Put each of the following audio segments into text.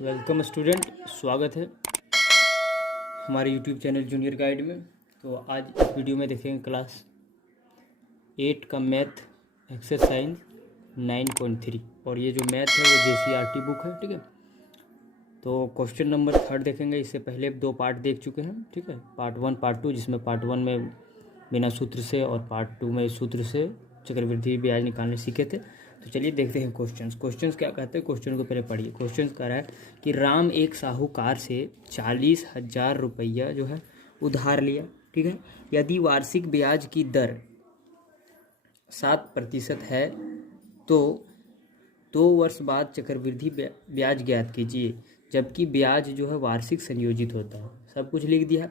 Welcome student, स्वागत है हमारे यूट्यूब चैनल जूनियर गाइड में। तो आज इस वीडियो में देखेंगे क्लास 8 का मैथ एक्सरसाइज 9.3 और ये जो मैथ है वो JCRT बुक है। ठीक है, तो क्वेश्चन नंबर 3 देखेंगे। इससे पहले 2 पार्ट देख चुके हैं। ठीक है, पार्ट 1 पार्ट 2, जिसमें पार्ट 1 में बिना सूत्र से और पार्ट 2 में सूत्र से चक्रवृद्धि ब्याज निकालने सीखे थे। तो चलिए देखते हैं क्वेश्चंस क्या कहते हैं। क्वेश्चन को पहले पढ़िए। क्वेश्चन कह रहा है कि राम एक साहूकार से 40,000 रुपया जो है उधार लिया। ठीक है, यदि वार्षिक ब्याज की दर 7% है तो 2 वर्ष बाद चक्रवृद्धि ब्याज ज्ञात कीजिए, जबकि ब्याज जो है वार्षिक संयोजित होता है। सब कुछ लिख दिया।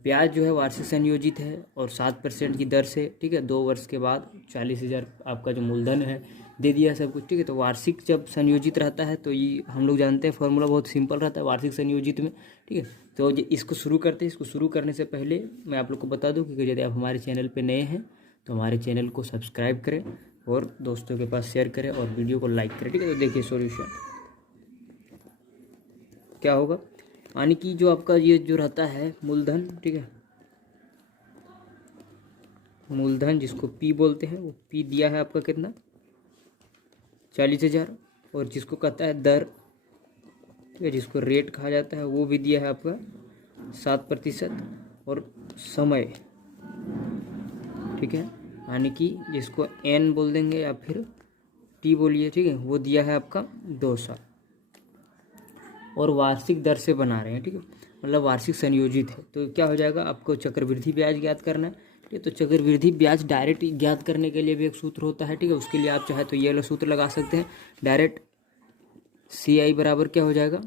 ब्याज जो है वार्षिक संयोजित है और 7% की दर से। ठीक है, 2 वर्ष के बाद 40,000 आपका जो मूलधन है दे दिया सब कुछ। ठीक है, तो वार्षिक जब संयोजित रहता है तो ये हम लोग जानते हैं फॉर्मूला बहुत सिंपल रहता है वार्षिक संयोजित में। ठीक है, तो इसको शुरू करते हैं। इसको शुरू करने से पहले मैं आप लोग को बता दूं कि यदि आप हमारे चैनल पर नए हैं तो हमारे चैनल को सब्सक्राइब करें और दोस्तों के पास शेयर करें और वीडियो को लाइक करें। ठीक है, तो देखिए सॉल्यूशन क्या होगा। यानी कि जो आपका ये जो रहता है मूलधन, ठीक है, मूलधन जिसको P बोलते हैं, वो P दिया है आपका कितना 40,000। और जिसको कहता है दर, ठीक है, जिसको रेट कहा जाता है, वो भी दिया है आपका 7%। और समय, ठीक है, यानी कि जिसको N बोल देंगे या फिर T बोलिए, ठीक है, वो दिया है आपका 2 साल। और वार्षिक दर से बना रहे हैं। ठीक है, मतलब वार्षिक संयोजित है। तो क्या हो जाएगा, आपको चक्रवृद्धि ब्याज ज्ञात करना है। ठीक है, तो चक्रवृद्धि ब्याज डायरेक्ट ज्ञात करने के लिए भी एक सूत्र होता है। ठीक है, उसके लिए आप चाहे तो ये वाला सूत्र लगा सकते हैं डायरेक्ट। CI बराबर क्या हो जाएगा,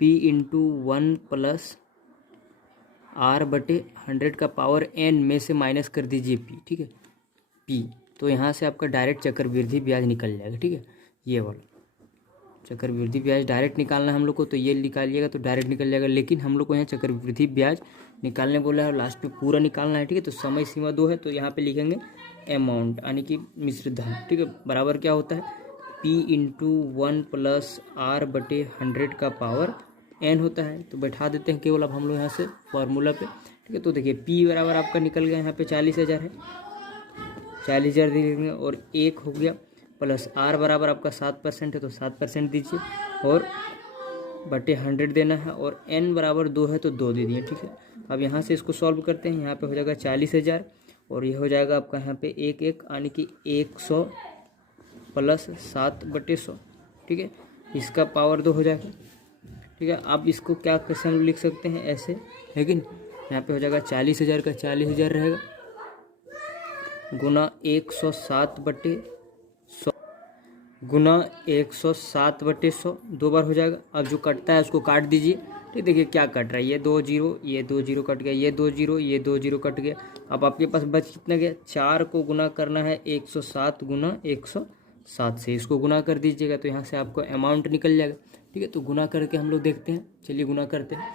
P × 1 + R/100 का पावर N में से माइनस कर दीजिए P। ठीक है, P, तो यहाँ से आपका डायरेक्ट चक्रवृद्धि ब्याज निकल जाएगा। ठीक है, ये वाला चक्रवृद्धि ब्याज डायरेक्ट निकालना है हम लोग को, तो ये निकालिएगा तो डायरेक्ट निकल जाएगा। लेकिन हम लोग को यहाँ चक्रवृद्धि ब्याज निकालने बोला है और लास्ट पे पूरा निकालना है। ठीक है, तो समय सीमा 2 है, तो यहाँ पे लिखेंगे अमाउंट यानी कि मिश्र धन। ठीक है, बराबर क्या होता है, P × 1 + R/100 का पावर N होता है। तो बैठा देते हैं केवल अब हम लोग यहाँ से फॉर्मूला पे। ठीक है, तो देखिए P बराबर आपका निकल गया, यहाँ पे 40,000 है, 40,000 लिखेंगे और 1 हो गया प्लस R बराबर आपका 7% है तो 7% दीजिए और बटे 100 देना है। और N बराबर 2 है तो 2 दे दिए। ठीक है, अब यहाँ से इसको सॉल्व करते हैं। यहाँ पे हो जाएगा 40,000 और ये हो जाएगा आपका यहाँ पे 1 यानी कि 100 + 7/100। ठीक है, इसका पावर 2 हो जाएगा। ठीक है, आप इसको क्या क्वेश्चन लिख सकते हैं ऐसे, लेकिन यहाँ पे हो जाएगा 40,000 का 40,000 रहेगा गुना 107/100 गुना 107/100 2 बार हो जाएगा। अब जो कटता है उसको काट दीजिए। ठीक, देखिए क्या कट रहा है, ये 2 0, ये 2 0 कट गया, ये 2 0, ये 2 0 कट गया। अब आपके पास बच कितना गया, 4 को गुना करना है 107 × 107 से, इसको गुना कर दीजिएगा तो यहाँ से आपको अमाउंट निकल जाएगा। ठीक है, तो गुना करके हम लोग देखते हैं। चलिए गुना करते हैं।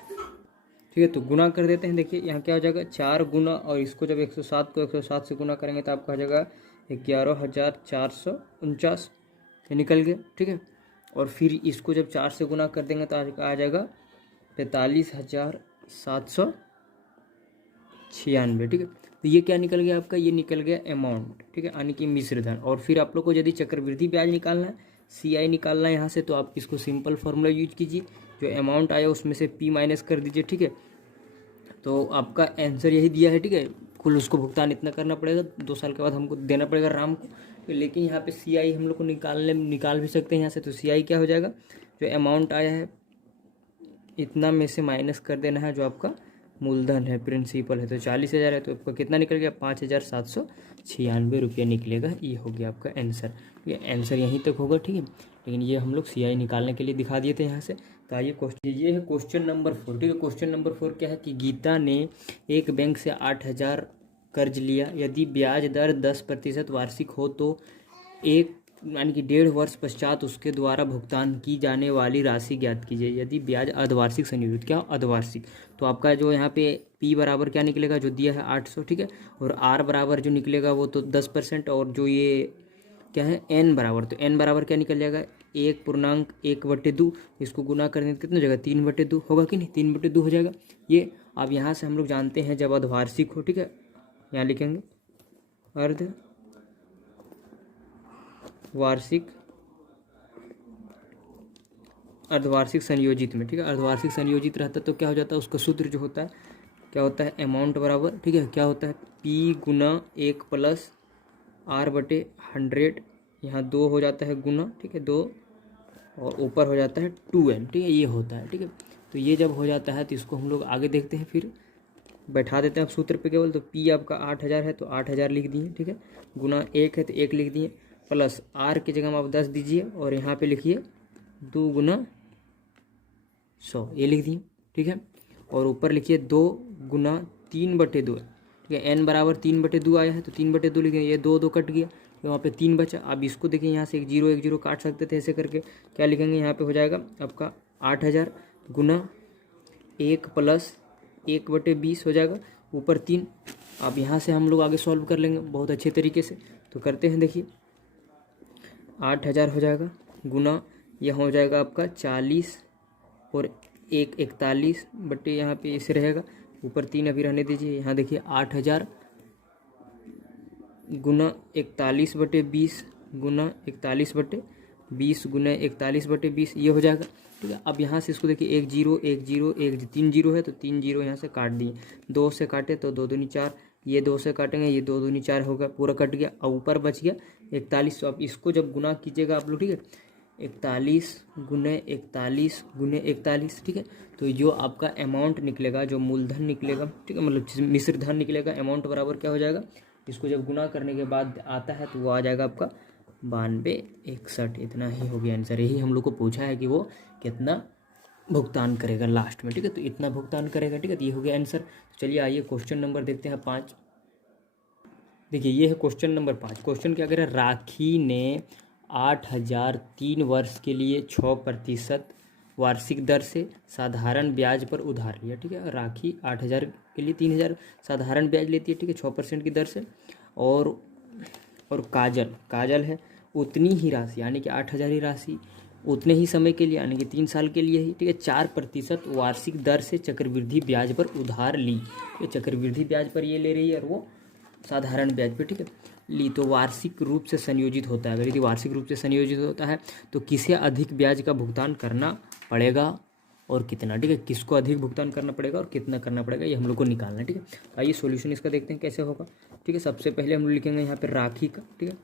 ठीक है, तो गुना कर देते हैं। देखिए यहाँ क्या हो जाएगा, 4 गुना, और इसको जब 107 को 107 से गुना करेंगे तो आपका हो जाएगा 11,449 निकल गया। ठीक है, और फिर इसको जब 4 से गुना कर देंगे तो आ जाएगा 45,796। ठीक है, तो ये क्या निकल गया आपका, ये निकल गया अमाउंट। ठीक है, यानी कि मिश्र धन। और फिर आप लोग को यदि चक्रवृद्धि ब्याज निकालना है, CI निकालना है यहाँ से, तो आप इसको सिंपल फार्मूला यूज कीजिए। जो अमाउंट आया उसमें से P माइनस कर दीजिए। ठीक है, तो आपका आंसर यही दिया है। ठीक है, कुल उसको भुगतान इतना करना पड़ेगा, 2 साल के बाद हमको देना पड़ेगा राम को। लेकिन यहाँ पे CI हम लोग को निकाल भी सकते हैं यहाँ से। तो CI क्या हो जाएगा, जो अमाउंट आया है इतना में से माइनस कर देना है जो आपका मूलधन है, प्रिंसिपल है। तो 40,000 है तो आपका कितना निकल गया, 5,796 रुपया निकलेगा। ये हो गया आपका आंसर। ये आंसर यहीं तक होगा। ठीक है, लेकिन ये हम लोग CI निकालने के लिए दिखा दिए थे यहाँ से। तो आइए क्वेश्चन, ये है क्वेश्चन नंबर 4। ठीक है, क्वेश्चन नंबर 4 क्या है कि गीता ने एक बैंक से 8,000 कर्ज लिया। यदि ब्याज दर 10% वार्षिक हो तो एक यानी कि 1.5 वर्ष पश्चात उसके द्वारा भुगतान की जाने वाली राशि ज्ञात कीजिए। यदि ब्याज अर्धवार्षिक संयोजित, क्या अर्धवार्षिक, तो आपका जो यहाँ पे P बराबर क्या निकलेगा, जो दिया है 800। ठीक है, और R बराबर जो निकलेगा वो तो 10%, और जो ये क्या है N बराबर, तो N बराबर क्या निकल जाएगा, 1/1/2, इसको गुना करने कितना हो जाएगा 3/2 होगा कि नहीं, 3/2 हो जाएगा। ये अब यहाँ से हम लोग जानते हैं जब अर्धवार्षिक हो, ठीक है, यहाँ लिखेंगे अर्धवार्षिक संयोजित में, ठीक है, अर्धवार्षिक संयोजित रहता है तो क्या हो जाता है, उसका सूत्र जो होता है क्या होता है, अमाउंट बराबर, ठीक है, क्या होता है P गुना 1 प्लस R/100, यहाँ 2 हो जाता है गुना, ठीक है, 2 और ऊपर हो जाता है 2n, ठीक है, ये होता है, ठीक है। तो ये जब हो जाता है तो इसको हम लोग आगे देखते हैं, फिर बैठा देते हैं अब सूत्र पे केवल। तो P आपका 8000 है तो 8000 लिख दिए, ठीक है, गुना 1 है तो 1 लिख दिए, प्लस R की जगह में आप 10 दीजिए और यहाँ पे लिखिए 2 गुना 100, ये लिख दिए, ठीक है, और ऊपर लिखिए 2 गुना 3/2, ठीक है, n बराबर 3/2 आया है तो 3/2 लिखेंगे, ये 2 कट गया तो वहाँ पे 3 बचा। अब इसको देखिए यहाँ से एक जीरो काट सकते थे, ऐसे करके क्या लिखेंगे, यहाँ पे हो जाएगा आपका 8000 गुना 1 प्लस 1/20 हो जाएगा, ऊपर 3। अब यहाँ से हम लोग आगे सॉल्व कर लेंगे बहुत अच्छे तरीके से, तो करते हैं, देखिए 8000 हो जाएगा गुना, यह हो जाएगा आपका 40 और 1 41 बटे यहाँ पे ऐसे रहेगा, ऊपर 3 अभी रहने दीजिए। यहाँ देखिए 8000 गुना 41/20 गुना 41/20 गुना 41/20, ये हो जाएगा, ठीक है। अब यहाँ से इसको देखिए 1 0 1 0 1 3 0 है तो 3 0 यहाँ से काट दिए, 2 से काटे तो 2 दूनी 4, ये 2 से काटेंगे, ये 2 दूनी 4 होगा, पूरा कट गया। अब ऊपर बच गया 41। तो अब इसको जब गुना कीजिएगा आप लोग, ठीक है, 41 गुने 41 गुने 41, ठीक है, तो जो आपका अमाउंट निकलेगा, जो मूलधन निकलेगा, ठीक है, मतलब मिश्र धन निकलेगा, अमाउंट बराबर क्या हो जाएगा, इसको जब गुना करने के बाद आता है तो वो आ जाएगा आपका 9261। इतना ही हो गया आंसर। यही हम लोग को पूछा है कि वो कितना भुगतान करेगा लास्ट में, ठीक है, तो इतना भुगतान करेगा, ठीक है, तो ये हो गया आंसर। तो चलिए आइए क्वेश्चन नंबर देखते हैं 5। देखिए ये है क्वेश्चन नंबर 5। क्वेश्चन क्या कह रहा है, राखी ने 8000 3 वर्ष के लिए 6% वार्षिक दर से साधारण ब्याज पर उधार लिया, ठीक है, राखी 8000 के लिए 3000 साधारण ब्याज लेती है, ठीक है, 6% की दर से, और काजल है उतनी ही राशि, यानी कि 8000 ही राशि उतने ही समय के लिए, यानी कि 3 साल के लिए ही, ठीक है, 4% वार्षिक दर से चक्रवृद्धि ब्याज पर उधार ली। ये चक्रवृद्धि ब्याज पर ये ले रही है और वो साधारण ब्याज पर, ठीक है, ली। तो वार्षिक रूप से संयोजित होता है। अगर यदि वार्षिक रूप से संयोजित होता है तो किसे अधिक ब्याज का भुगतान करना पड़ेगा और कितना, ठीक है, किसको अधिक भुगतान करना पड़ेगा और कितना करना पड़ेगा, ये हम लोग को निकालना है, ठीक है। आइए सॉल्यूशन इसका देखते हैं कैसे होगा, ठीक है। सबसे पहले हम लोग लिखेंगे यहाँ पे राखी का, ठीक है,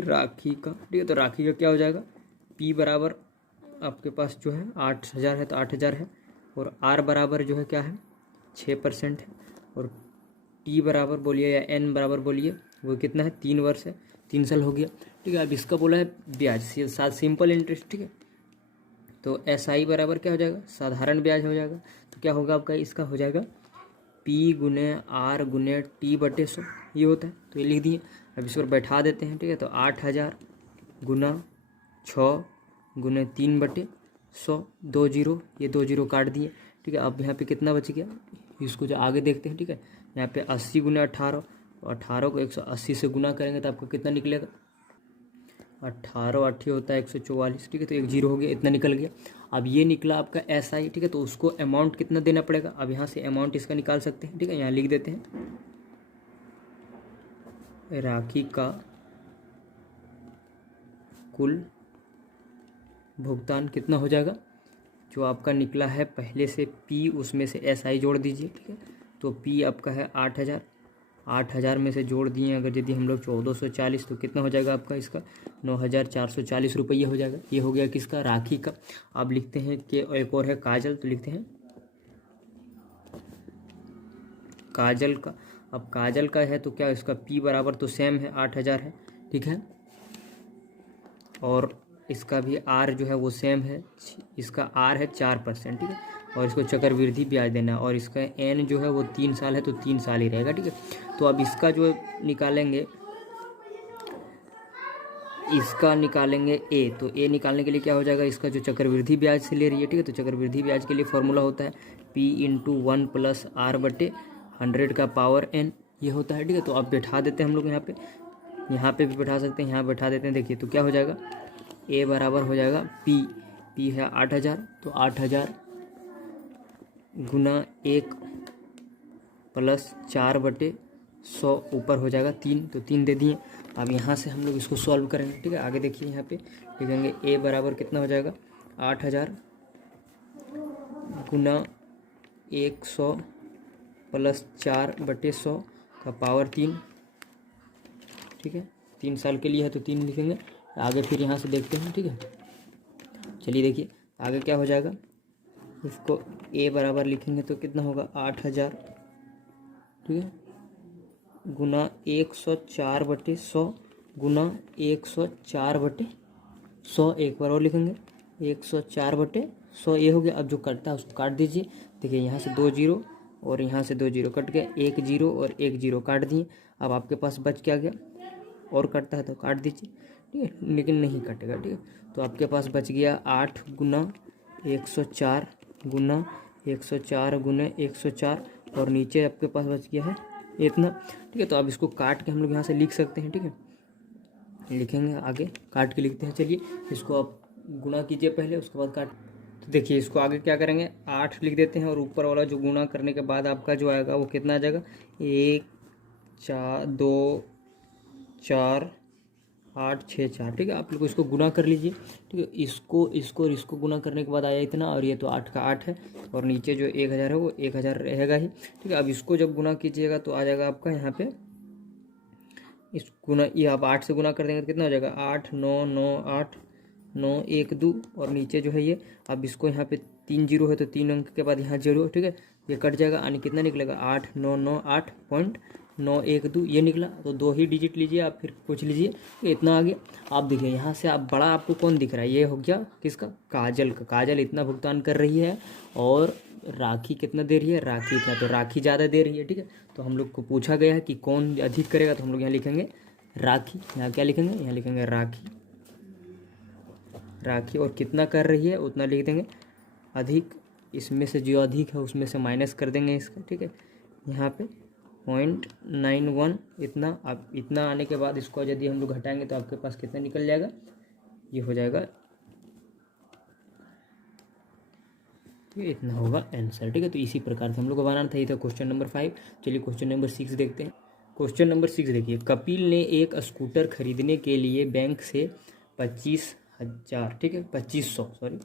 राखी का, ठीक है, तो राखी का क्या हो जाएगा, P बराबर आपके पास जो है 8000 है तो 8000 है, और R बराबर जो है क्या है 6% है, और T बराबर बोलिए या N बराबर बोलिए वो कितना है 3 वर्ष है, 3 साल हो गया, ठीक है। अब इसका बोला है ब्याज साथ सिंपल इंटरेस्ट, ठीक है, तो SI बराबर क्या हो जाएगा, साधारण ब्याज हो जाएगा। तो क्या होगा आपका, इसका हो जाएगा P गुने R गुने T/100, ये होता है, तो ये लिख दिए। अब इस पर बैठा देते हैं, ठीक है, तो 8000 गुना 6 गुने 3/100, 2 0, ये 2 0 काट दिए, ठीक है। अब यहाँ पे कितना बच गया, इसको जो आगे देखते हैं, ठीक है, यहाँ पे 80 गुना 18, 18 को 180 से गुना करेंगे तो आपको कितना निकलेगा, 18 8 होता है 144, ठीक है, तो 1 0 हो गया, इतना निकल गया। अब ये निकला आपका SI, ठीक है, तो उसको अमाउंट कितना देना पड़ेगा, अब यहाँ से अमाउंट इसका निकाल सकते हैं, ठीक है, यहाँ लिख देते हैं, राखी का कुल भुगतान कितना हो जाएगा, जो आपका निकला है पहले से P, उसमें से SI जोड़ दीजिए, ठीक है, तो P आपका है 8000, 8000 में से जोड़ दिए अगर यदि हम लोग 1440 तो कितना हो जाएगा आपका, इसका 9440 रुपये हो जाएगा। ये हो गया किसका, राखी का। अब लिखते हैं कि एक और है काजल, तो लिखते हैं काजल का। अब काजल का है तो क्या, इसका P बराबर तो सेम है 8000 है, ठीक है, और इसका भी R जो है वो सेम है, इसका R है 4%, ठीक है, और इसको चक्रवृद्धि ब्याज देना है, और इसका N जो है वो 3 साल है तो 3 साल ही रहेगा, ठीक है। तो अब इसका जो निकालेंगे, इसका निकालेंगे A, तो A निकालने के लिए क्या हो जाएगा, इसका जो चक्रवृद्धि ब्याज से ले रही है, ठीक है, तो चक्रवृद्धि ब्याज के लिए फॉर्मूला होता है P × 1 + R/100 का पावर N, ये होता है, ठीक है। तो अब बैठा देते हैं हम लोग यहाँ पे यहाँ पे भी बैठा सकते हैं, यहाँ बैठा देते हैं। देखिए तो क्या हो जाएगा, ए बराबर हो जाएगा पी है 8000, तो 8000 गुना 1 प्लस 4/100 ऊपर हो जाएगा 3, तो 3 दे दिए। अब यहाँ से हम लोग इसको सॉल्व करेंगे, ठीक है। आगे देखिए यहाँ पे लिखेंगे ए बराबर कितना हो जाएगा, 8000 गुना 100 प्लस 4/100 का पावर 3, ठीक है। 3 साल के लिए है तो 3 लिखेंगे। आगे फिर यहाँ से देखते हैं, ठीक है। चलिए देखिए आगे क्या हो जाएगा, इसको ए बराबर लिखेंगे तो कितना होगा 8000, ठीक है, गुना 104/100 गुना 104/100, एक बार और लिखेंगे 104/100 ये हो गया। अब जो कटता है उसको काट दीजिए। देखिए यहाँ से 2 जीरो और यहाँ से 2 जीरो कट गया, 1 जीरो और 1 जीरो काट दिए। अब आपके पास बच क्या गया, और कटता है तो काट दीजिए, ठीक है, लेकिन नहीं कटेगा, ठीक है। तो आपके पास बच गया 8 गुना 104 गुना 104 गुना 104 और नीचे आपके पास बच गया है इतना, ठीक है। तो अब इसको काट के हम लोग यहाँ से लिख सकते हैं, ठीक है। लिखेंगे आगे, काट के लिखते हैं। चलिए इसको आप गुणा कीजिए पहले, उसके बाद काट। तो देखिए इसको आगे क्या करेंगे, 8 लिख देते हैं और ऊपर वाला जो गुणा करने के बाद आपका जो आएगा वो कितना आ जाएगा, 1 4 2 4 8 6 4, ठीक है। आप लोग इसको गुना कर लीजिए, ठीक है। इसको गुना करने के बाद आया इतना, और ये तो 8 का 8 है और नीचे जो 1000 है वो 1000 रहेगा ही, ठीक है। अब इसको जब गुना कीजिएगा तो आ जाएगा आपका यहाँ पे इस गुना, ये आप 8 से गुना कर देंगे तो कितना हो जाएगा, 8 9 9 8 9 1 2 और नीचे जो है ये, अब इसको यहाँ पे 3 जीरो है तो 3 अंक के बाद यहाँ 0, ठीक है। ये कट जाएगा यानी कितना निकलेगा, 8 9 9 8.912 ये निकला। तो 2 ही डिजिट लीजिए आप, फिर पूछ लीजिए, तो इतना आ गया। आप देखिए यहाँ से आप बड़ा आपको कौन दिख रहा है, ये हो गया किसका, काजल का। काजल इतना भुगतान कर रही है और राखी कितना दे रही है, राखी इतना, तो राखी ज़्यादा दे रही है, ठीक है। तो हम लोग को पूछा गया है कि कौन अधिक करेगा, तो हम लोग यहाँ लिखेंगे राखी। यहाँ क्या लिखेंगे, यहाँ लिखेंगे राखी, राखी। और कितना कर रही है उतना लिख देंगे अधिक, इसमें से जो अधिक है उसमें से माइनस कर देंगे इसका, ठीक है। यहाँ पे 0.91 इतना। अब इतना आने के बाद इसको यदि हम लोग घटाएंगे तो आपके पास कितना निकल जाएगा, ये हो जाएगा, ये इतना होगा आंसर, ठीक है। तो इसी प्रकार से हम लोग को बनाना था। ये था क्वेश्चन नंबर 5। चलिए क्वेश्चन नंबर 6 देखते हैं। क्वेश्चन नंबर 6 देखिए, कपिल ने एक स्कूटर खरीदने के लिए बैंक से 25,000, ठीक है, 2500 सॉरी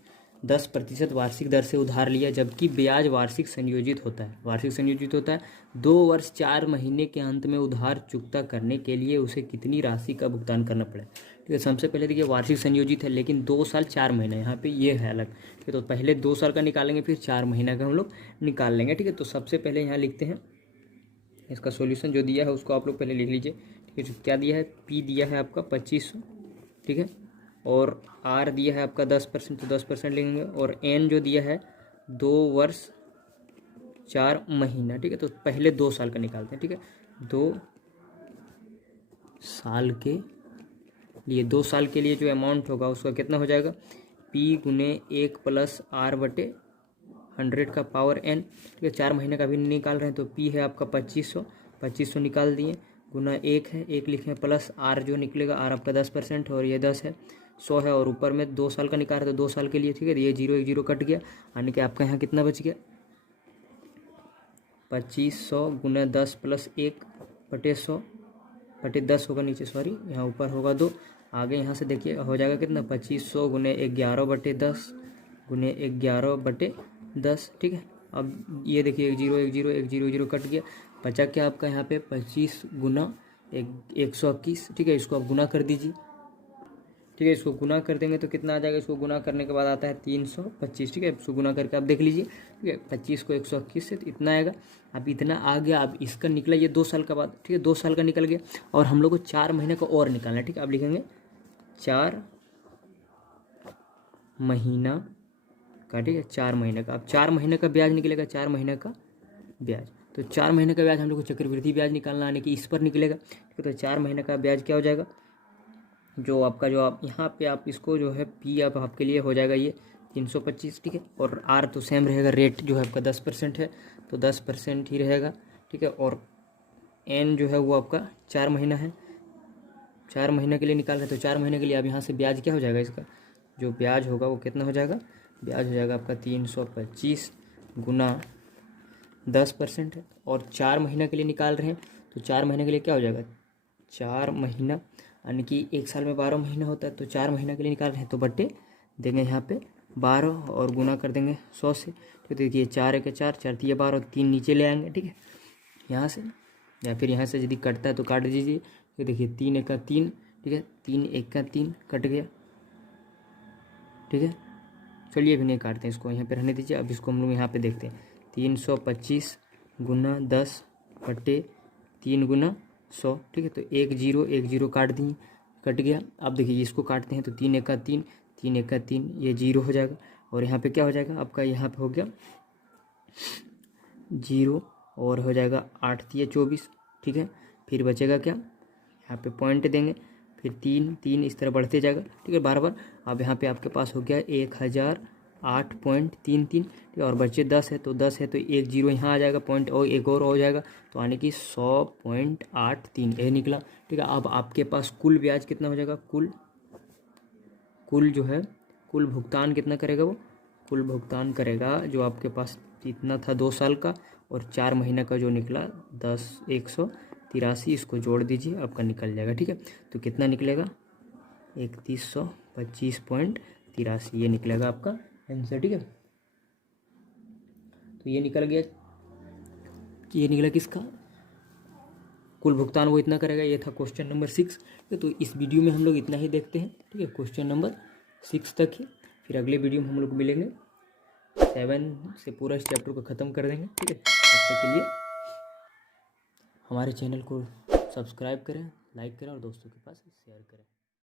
10% वार्षिक दर से उधार लिया, जबकि ब्याज वार्षिक संयोजित होता है। वार्षिक संयोजित होता है। 2 वर्ष 4 महीने के अंत में उधार चुकता करने के लिए उसे कितनी राशि का भुगतान करना पड़े, ठीक है। सबसे पहले देखिए वार्षिक संयोजित है, लेकिन 2 साल 4 महीना यहाँ पे ये है अलग, ठीक है। तो पहले 2 साल का निकालेंगे, फिर 4 महीना का हम लोग निकाल लेंगे, ठीक है। तो सबसे पहले यहाँ लिखते हैं इसका सॉल्यूशन, जो दिया है उसको आप लोग पहले लिख लीजिए, ठीक है। क्या दिया है, पी दिया है आपका 2500, ठीक है, और आर दिया है आपका 10%, तो 10% लेंगे, और एन जो दिया है 2 वर्ष 4 महीना, ठीक है। तो पहले 2 साल का निकालते हैं, ठीक है। 2 साल के लिए, 2 साल के लिए जो अमाउंट होगा उसका कितना हो जाएगा, पी गुने 1 प्लस आर बटे 100 का पावर एन, ठीक है। 4 महीने का भी निकाल रहे हैं तो पी है आपका 2500 निकाल दिए, गुना 1 है, 1 लिखे, प्लस आर जो निकलेगा, आर आपका 10% और ये 10 है, 100 है, और ऊपर में 2 साल का निकाल रहे तो 2 साल के लिए, ठीक है। ये 0 1 0 कट गया, यानी कि आपका यहाँ कितना बच गया, 2500 गुना 10 प्लस 1 बटे 100 बटे 10 होगा नीचे, सॉरी यहाँ ऊपर होगा 2। आगे यहाँ से देखिए हो जाएगा कितना, 2500 गुने 11 बटे 10 गुने 11 बटे 10, ठीक है। अब ये देखिए 1 0 1 0 1 0 0 कट गया, बचा क्या आपका यहाँ पे 25 गुना 121, ठीक है। इसको आप गुना कर दीजिए, ठीक है। इसको गुना कर देंगे तो कितना आ जाएगा, इसको गुना करने के बाद आता है 325, ठीक है। इसको गुना करके आप देख लीजिए, ठीक है। 25 को 121 से तो इतना आएगा। अब इतना आ गया, अब इसका निकला ये 2 साल का बाद, ठीक है, 2 साल का निकल गया, और हम लोग को 4 महीने का और निकालना है, ठीक है। अब लिखेंगे 4 महीना का, ठीक है, 4 महीने का। अब 4 महीने का ब्याज निकलेगा, 4 महीने का ब्याज, तो 4 महीने का ब्याज हम लोग को चक्रवृद्धि ब्याज निकालना, यानी कि इस पर निकलेगा, ठीक है। तो 4 महीने का ब्याज क्या हो जाएगा, जो आपका जो आप यहाँ पे आप इसको जो है पी आप आपके लिए हो जाएगा ये 325, ठीक है। और आर तो सेम रहेगा, रेट जो है आपका 10% है तो 10% ही रहेगा, ठीक है। और एन जो है वो आपका 4 महीना है, 4 महीने के लिए निकाल रहे हैं, तो 4 महीने के लिए अब यहाँ से ब्याज क्या हो जाएगा, इसका जो ब्याज होगा वो कितना हो जाएगा, ब्याज हो जाएगा आपका 325 गुना 10% है। और 4 महीने के लिए निकाल रहे हैं, तो 4 महीने के लिए क्या हो जाएगा, 4 महीना यानी कि एक साल में 12 महीना होता है, तो 4 महीने के लिए निकाल रहे हैं तो बट्टे देंगे यहाँ पे 12 और गुना कर देंगे 100 से। तो देखिए 4 एक 4, 4 3 12 और 3 नीचे ले आएंगे, ठीक है, यहाँ से, या फिर यहाँ से यदि कटता है तो काट दीजिए। तो देखिए 3 एक 3, ठीक है, 3 एक 3 कट गया, ठीक है। चलिए अभी नहीं काटते हैं, इसको यहाँ पे रहने दीजिए। अब इसको हम लोग यहाँ पे देखते हैं, 325 गुना 10 बट्टे 3 गुना 100, ठीक है। तो 1 0 काट दिए, कट गया। अब देखिए इसको काटते हैं तो 3 एक 3, 3 एक 3, ये 0 हो जाएगा। और यहाँ पे क्या हो जाएगा आपका, यहाँ पे हो गया 0 और हो जाएगा 8 3 24, ठीक है। फिर बचेगा क्या, यहाँ पे पॉइंट देंगे, फिर 3 3 इस तरह बढ़ते जाएगा, ठीक है, बार बार। अब यहाँ पे आपके पास हो गया 1008.33, ठीक है। और बचे 10 है, तो 10 है तो 1 0 यहाँ आ जाएगा पॉइंट, और एक और हो जाएगा, तो यानी कि 100.83 ये निकला, ठीक है। अब आपके पास कुल ब्याज कितना हो जाएगा, कुल जो है कुल भुगतान कितना करेगा वो, कुल भुगतान करेगा जो आपके पास इतना था 2 साल का और 4 महीने का जो निकला 183, इसको जोड़ दीजिए, आपका निकल जाएगा, ठीक है। तो कितना निकलेगा, 3125.83 ये निकलेगा आपका आंसर, ठीक है। तो ये निकल गया, ये निकला किसका, कुल भुगतान वो इतना करेगा। ये था क्वेश्चन नंबर 6। तो इस वीडियो में हम लोग इतना ही देखते हैं, ठीक है, क्वेश्चन नंबर 6 तक ही। फिर अगले वीडियो में हम लोग मिलेंगे, 7 से पूरा इस चैप्टर को ख़त्म कर देंगे, ठीक है। तब तक के लिए हमारे चैनल को सब्सक्राइब करें, लाइक करें और दोस्तों के पास शेयर करें।